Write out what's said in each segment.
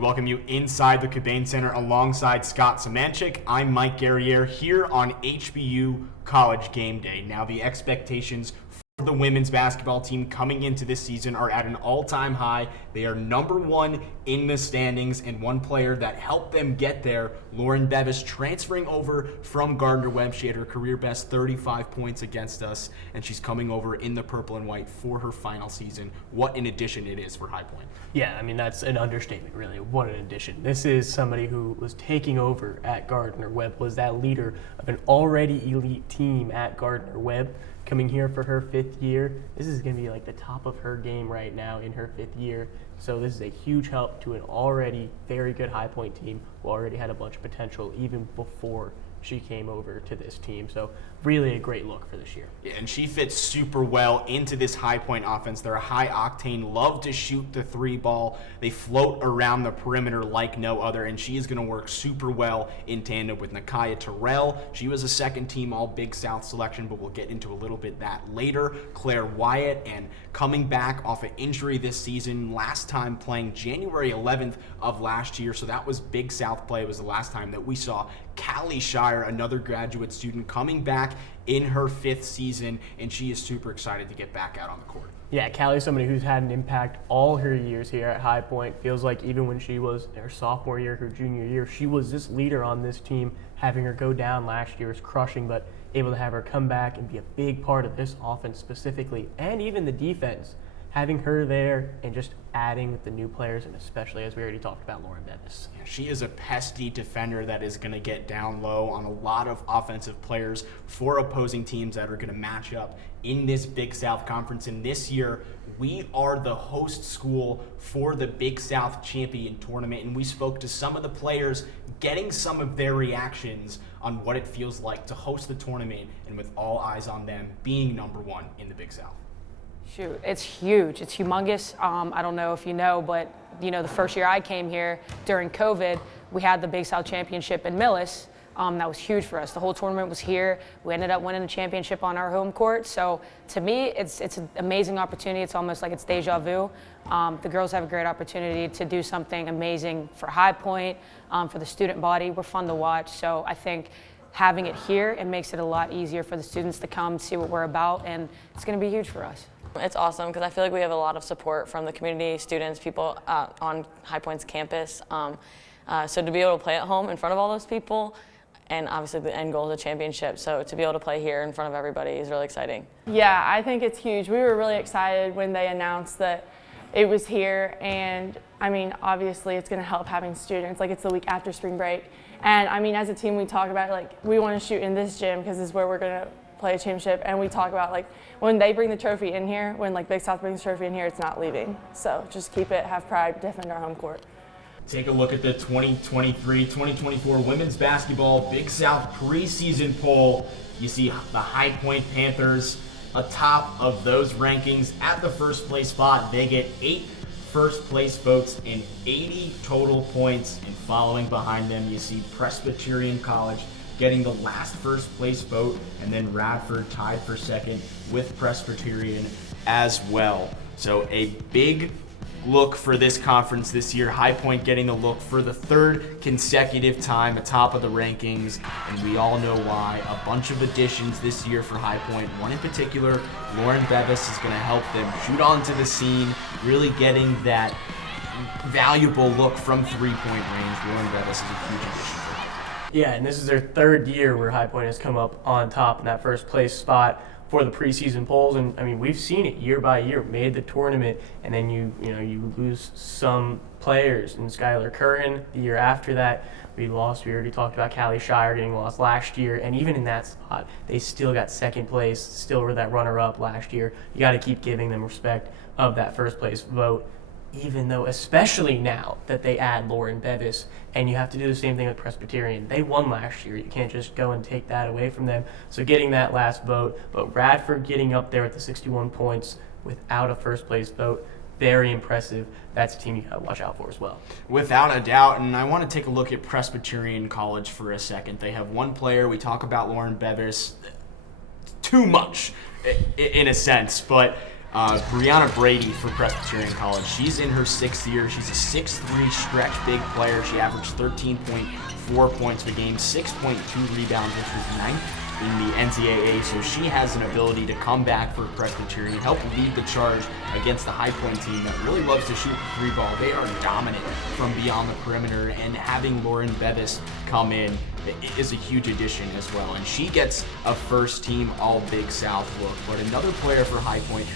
welcome you inside the Cabane Center alongside Scott Semanchik. I'm Mike Guerriere here on HPU College Game Day. Now, the expectations for the women's basketball team coming into this season are at an all-time high. They are number one in the standings, and one player that helped them get there, Lauren Bevis, transferring over from Gardner-Webb. She had her career-best 35 points against us, and she's coming over in the purple and white for her final season. What an addition it is for High Point. Yeah, I mean, that's an understatement, really. What an addition. This is somebody who was taking over at Gardner-Webb, was that leader of an already elite team at Gardner-Webb, coming here for her fifth year. This is going to be like the top of her game right now in her fifth year. So this is a huge help to an already very good High Point team who already had a bunch of potential even before she came over to this team. So really a great look for this year. Yeah, and she fits super well into this High Point offense. They're a high octane, love to shoot the three ball. They float around the perimeter like no other, and she is going to work super well in tandem with Nakaya Terrell. She was a second team All Big South selection, but we'll get into a little bit that later. Claire Wyatt, and coming back off an injury this season, last time playing January 11th of last year, so that was Big South play. It was the last time that we saw Callie Shire, another graduate student, coming back in her fifth season, and she is super excited to get back out on the court. Yeah, Callie's somebody who's had an impact all her years here at High Point. Feels like even when she was her sophomore year, her junior year, she was this leader on this team. Having her go down last year is crushing, but able to have her come back and be a big part of this offense specifically, and even the defense. Having her there and just adding with the new players, and especially, as we already talked about, Lauren Bevis. Yeah, she is a pesky defender that is going to get down low on a lot of offensive players for opposing teams that are going to match up in this Big South Conference. And this year, we are the host school for the Big South Champion Tournament, and we spoke to some of the players, getting some of their reactions on what it feels like to host the tournament, and with all eyes on them being number one in the Big South. Shoot, it's huge. It's humongous. I don't know if you know, but the first year I came here during COVID, we had the Big South Championship in Millis. That was huge for us. The whole tournament was here. We ended up winning the championship on our home court. So to me, it's an amazing opportunity. It's almost like it's deja vu. The girls have a great opportunity to do something amazing for High Point, for the student body. We're fun to watch. So I think having it here, it makes it a lot easier for the students to come see what we're about, and it's going to be huge for us. It's awesome because I feel like we have a lot of support from the community, students, people on High Point's campus. So to be able to play at home in front of all those people, and obviously the end goal is a championship, so to be able to play here in front of everybody is really exciting. Yeah, I think it's huge. We were really excited when they announced that it was here, and I mean, obviously it's going to help having students. Like, it's the week after spring break, and I mean, as a team, we talk about like we want to shoot in this gym because this is where we're going to play a championship, and we talk about like when they bring the trophy in here, when like Big South brings the trophy in here, it's not leaving. So just keep it, have pride, defend our home court. Take a look at the 2023-2024 women's basketball Big South preseason poll. You see the High Point Panthers atop of those rankings at the first place spot. They get 8 first place votes and 80 total points, and following behind them you see Presbyterian College getting the last first place vote, and then Radford tied for second with Presbyterian as well. So a big look for this conference this year. High Point getting the look for the third consecutive time atop of the rankings, and we all know why. A bunch of additions this year for High Point. One in particular, Lauren Bevis, is going to help them shoot onto the scene, really getting that valuable look from three-point range. Lauren Bevis is a huge addition. Yeah, and this is their third year where High Point has come up on top in that first place spot for the preseason polls, and I mean, we've seen it year by year. Made the tournament, and then you lose some players. And Skylar Curran, the year after that, we lost. We already talked about Callie Shire getting lost last year, and even in that spot, they still got second place. Still were that runner-up last year. You got to keep giving them respect of that first place vote, even though, especially now that they add Lauren Bevis, and you have to do the same thing with Presbyterian. They won last year. You can't just go and take that away from them. So getting that last vote, but Radford getting up there at the 61 points without a first place vote, very impressive. That's a team you got to watch out for as well. Without a doubt, and I want to take a look at Presbyterian College for a second. They have one player. We talk about Lauren Bevis too much in a sense, but Brianna Brady for Presbyterian College. She's in her 6th year. She's a 6'3" stretch big player. She averaged 13.4 points per game, 6.2 rebounds, which was 9th in the NCAA. So she has an ability to come back for Presbyterian, help lead the charge against the High Point team that really loves to shoot the 3-ball. They are dominant from beyond the perimeter, and having Lauren Bevis come in is a huge addition as well. And she gets a first-team All-Big South look. But another player for High Point,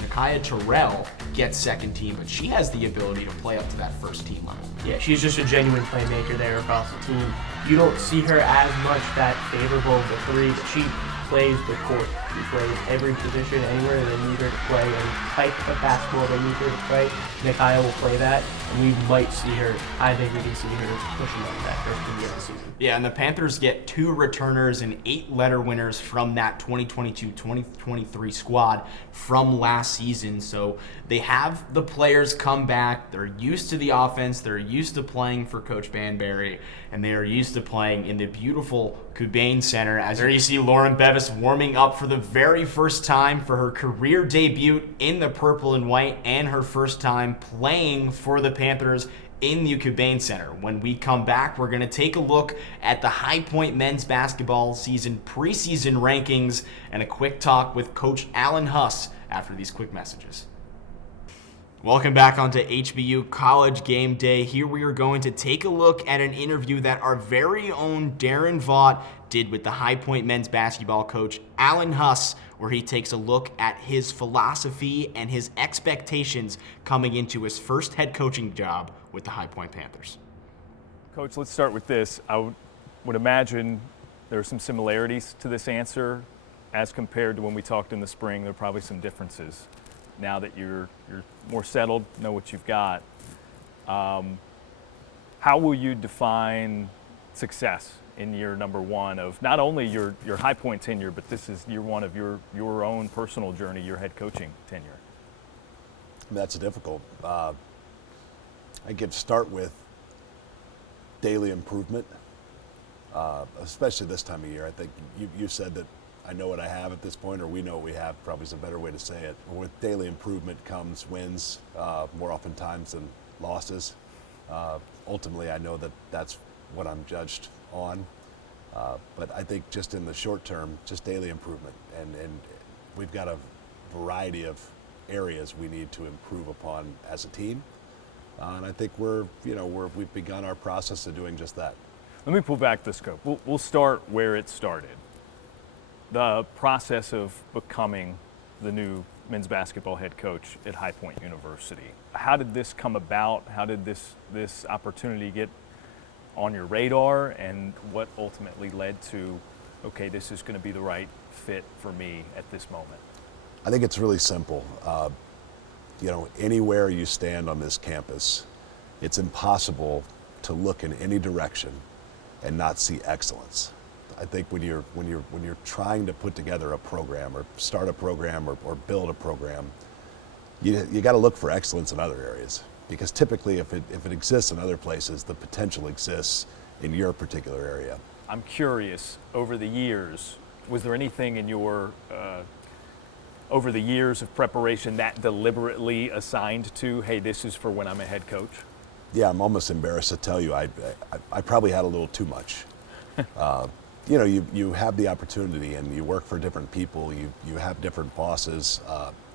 Nakia Terrell, gets second team, but she has the ability to play up to that first-team level. Yeah, she's just a genuine playmaker there across the team. You don't see her as much that favorable of the three, but she plays the court. She plays every position anywhere they need her to play, any type of basketball they need her to play. Nakia will play that, and we might see her, I think we can see her pushing up that first team of the season. Yeah, and the Panthers get 2 returners and 8 letter winners from that 2022-2023 squad from last season. So they have the players come back. They're used to the offense. They're used to playing for Coach Banbury, and they are used to playing in the beautiful Cobain Center. As there you see Lauren Bevis warming up for the very first time for her career debut in the purple and white, and her first time playing for the Panthers in the Cobain Center. When we come back, we're going to take a look at the High Point men's basketball season preseason rankings and a quick talk with Coach Alan Huss after these quick messages. Welcome back onto HBU College Game Day. Here we are going to take a look at an interview that our very own Darren Vaught did with the High Point men's basketball coach Alan Huss, where he takes a look at his philosophy and his expectations coming into his first head coaching job with the High Point Panthers. Coach, let's start with this. I would imagine there are some similarities to this answer as compared to when we talked in the spring. There are probably some differences now that you're more settled, know what you've got. How will you define success in year number 1 of not only your High Point tenure, but this is year 1 of your own personal journey, your head coaching tenure? That's difficult. I could start with daily improvement, especially this time of year. I think you said that I know what I have at this point, or we know what we have, probably is a better way to say it. With daily improvement comes wins, more oftentimes than losses. Ultimately, I know that that's what I'm judged on. But I think just in the short term, just daily improvement. And we've got a variety of areas we need to improve upon as a team. And I think we've begun our process of doing just that. Let me pull back the scope. We'll start where it started. The process of becoming the new men's basketball head coach at High Point University. How did this come about? How did this opportunity get on your radar, and what ultimately led to, okay, this is going to be the right fit for me at this moment? I think it's really simple. Anywhere you stand on this campus, it's impossible to look in any direction and not see excellence. I think when you're trying to put together a program or start a program or build a program, you got to look for excellence in other areas, because typically if it exists in other places, the potential exists in your particular area. I'm curious, over the years, was there anything in your over the years of preparation that deliberately assigned to, hey, this is for when I'm a head coach? Yeah, I'm almost embarrassed to tell you I probably had a little too much. You have the opportunity and you work for different people, you have different bosses.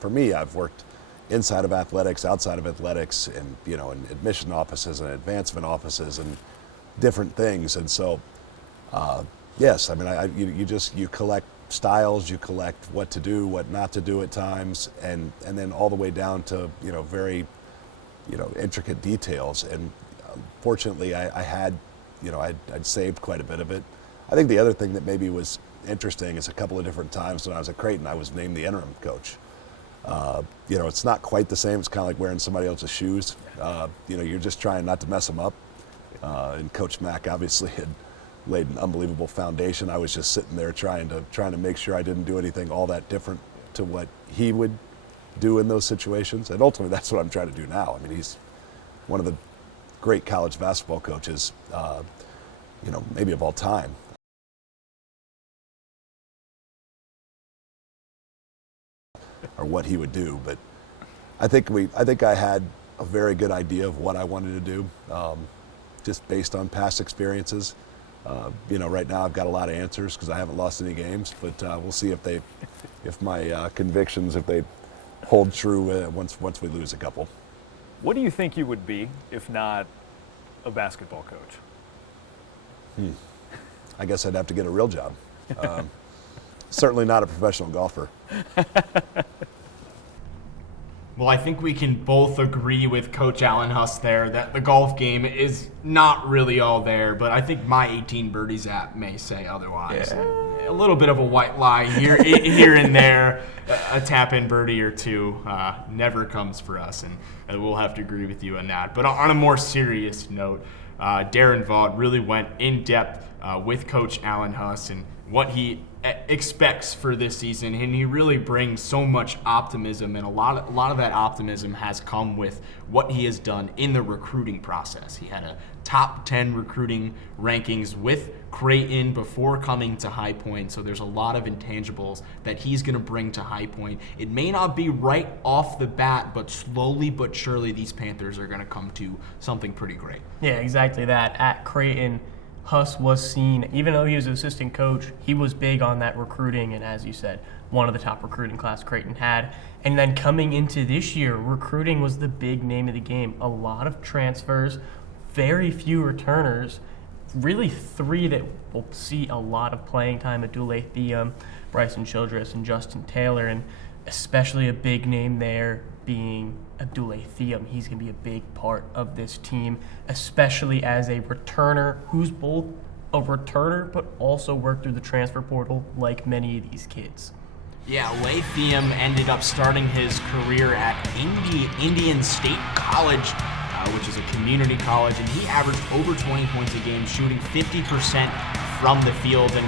For me, I've worked inside of athletics, outside of athletics, and in admission offices and advancement offices and different things. And so, yes, I mean, you collect styles, you collect what to do, what not to do at times, and then all the way down to very intricate details. And fortunately, I had I'd saved quite a bit of it. I think the other thing that maybe was interesting is a couple of different times when I was at Creighton, I was named the interim coach. It's not quite the same. It's kind of like wearing somebody else's shoes. You're just trying not to mess them up. And Coach Mack obviously had laid an unbelievable foundation. I was just sitting there trying to make sure I didn't do anything all that different to what he would do in those situations. And ultimately, that's what I'm trying to do now. I mean, he's one of the great college basketball coaches, maybe of all time. or what he would do. But I think I had a very good idea of what I wanted to do, just based on past experiences. Right now I've got a lot of answers because I haven't lost any games, but we'll see if my convictions, if they hold true once we lose a couple. What do you think you would be if not a basketball coach? I guess I'd have to get a real job. Certainly not a professional golfer. Well, I think we can both agree with Coach Allen Huss there that the golf game is not really all there, but I think my 18 birdies app may say otherwise. Yeah. A little bit of a white lie here and there. A tap-in birdie or two never comes for us, and we'll have to agree with you on that. But on a more serious note, Darren Vaught really went in depth with Coach Allen Huss and what he expects for this season, and he really brings so much optimism, and a lot of that optimism has come with what he has done in the recruiting process. He had a top 10 recruiting rankings with Creighton before coming to High Point, so there's a lot of intangibles that he's going to bring to High Point. It may not be right off the bat, but slowly but surely these Panthers are going to come to something pretty great. Yeah, exactly that. At Creighton, Huss was seen, even though he was an assistant coach, he was big on that recruiting, and as you said, one of the top recruiting class Creighton had. And then coming into this year, recruiting was the big name of the game. A lot of transfers, very few returners, really three that will see a lot of playing time: Adule Theum, Bryson Childress, and Justin Taylor, and especially a big name there being Adule Theum. He's going to be a big part of this team, especially as a returner who's both a returner but also worked through the transfer portal like many of these kids. Yeah, Lathium ended up starting his career at Indian State College, which is a community college, and he averaged over 20 points a game, shooting 50% from the field, and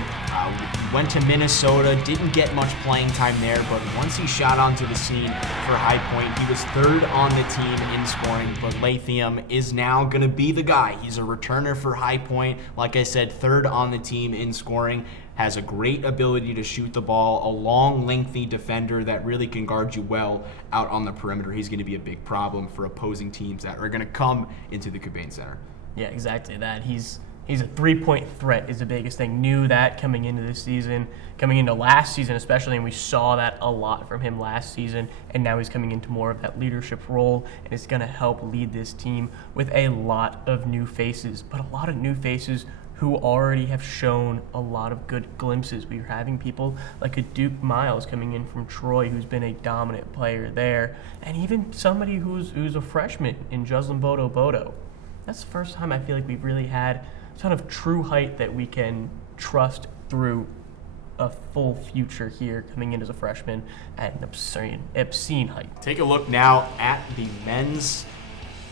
went to Minnesota, didn't get much playing time there, but once he shot onto the scene for High Point, he was third on the team in scoring, but Lathium is now going to be the guy. He's a returner for High Point, like I said, third on the team in scoring, has a great ability to shoot the ball, a long, lengthy defender that really can guard you well out on the perimeter. He's going to be a big problem for opposing teams that are going to come into the Cobain Center. Yeah, exactly that. He's a three-point threat is the biggest thing. Knew that coming into this season, coming into last season especially, and we saw that a lot from him last season, and now he's coming into more of that leadership role, and it's going to help lead this team with a lot of new faces, but a lot of new faces who already have shown a lot of good glimpses. We're having people like a Duke Miles coming in from Troy, who's been a dominant player there, and even somebody who's a freshman in Joslin Bodo. That's the first time I feel like we've really had sort of true height that we can trust through a full future here, coming in as a freshman at an obscene height. Take a look now at the men's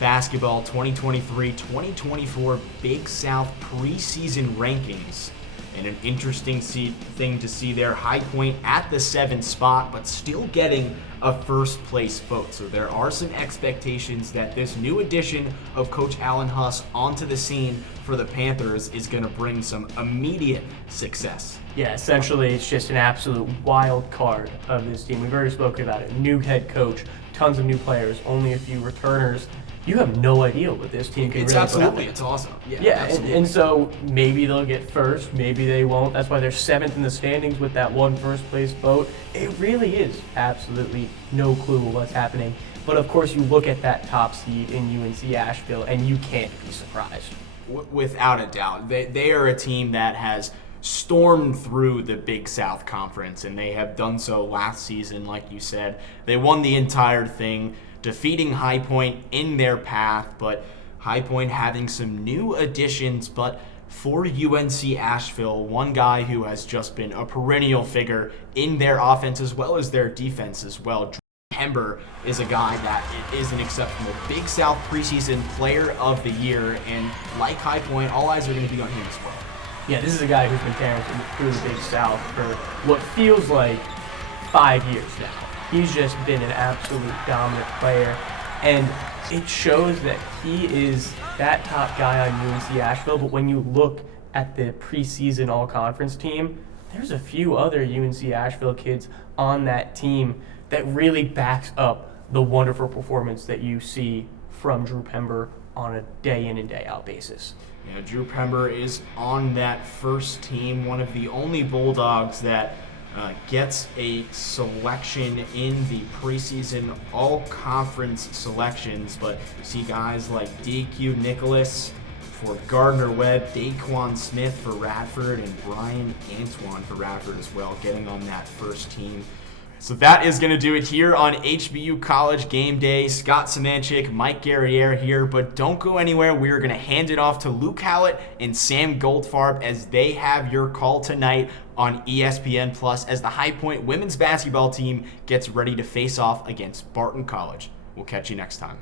basketball 2023-2024 Big South preseason rankings. And an interesting thing to see there, High Point at the 7th spot, but still getting a first place vote. So there are some expectations that this new addition of Coach Allen Huss onto the scene for the Panthers is going to bring some immediate success. Yeah, essentially it's just an absolute wild card of this team. We've already spoken about it. New head coach, tons of new players, only a few returners. You have no idea what this team can really put out. It's awesome. Yeah, and so maybe they'll get first, maybe they won't. That's why they're 7th in the standings with that one first place vote. It really is absolutely no clue what's happening. But of course, you look at that top seed in UNC Asheville, and you can't be surprised. Without a doubt. They are a team that has stormed through the Big South Conference, and they have done so last season, like you said. They won the entire thing, defeating High Point in their path, but High Point having some new additions. But for UNC Asheville, one guy who has just been a perennial figure in their offense as well as their defense as well. Hember is a guy that is an exceptional Big South preseason player of the year, and like High Point, all eyes are going to be on him as well. Yeah, this is a guy who's been carrying through the Big South for what feels like 5 years now. He's just been an absolute dominant player, and it shows that he is that top guy on UNC Asheville, but when you look at the preseason all-conference team, there's a few other UNC Asheville kids on that team that really backs up the wonderful performance that you see from Drew Pember on a day in and day out basis. Yeah, Drew Pember is on that first team, one of the only Bulldogs that gets a selection in the preseason all-conference selections. But you see guys like DQ Nicholas for Gardner-Webb, Daquan Smith for Radford, and Brian Antoine for Radford as well, getting on that first team. So that is going to do it here on HBU College Game Day. Scott Semanchik, Mike Guerriere here, but don't go anywhere. We are going to hand it off to Luke Howlett and Sam Goldfarb as they have your call tonight on ESPN Plus as the High Point women's basketball team gets ready to face off against Barton College. We'll catch you next time.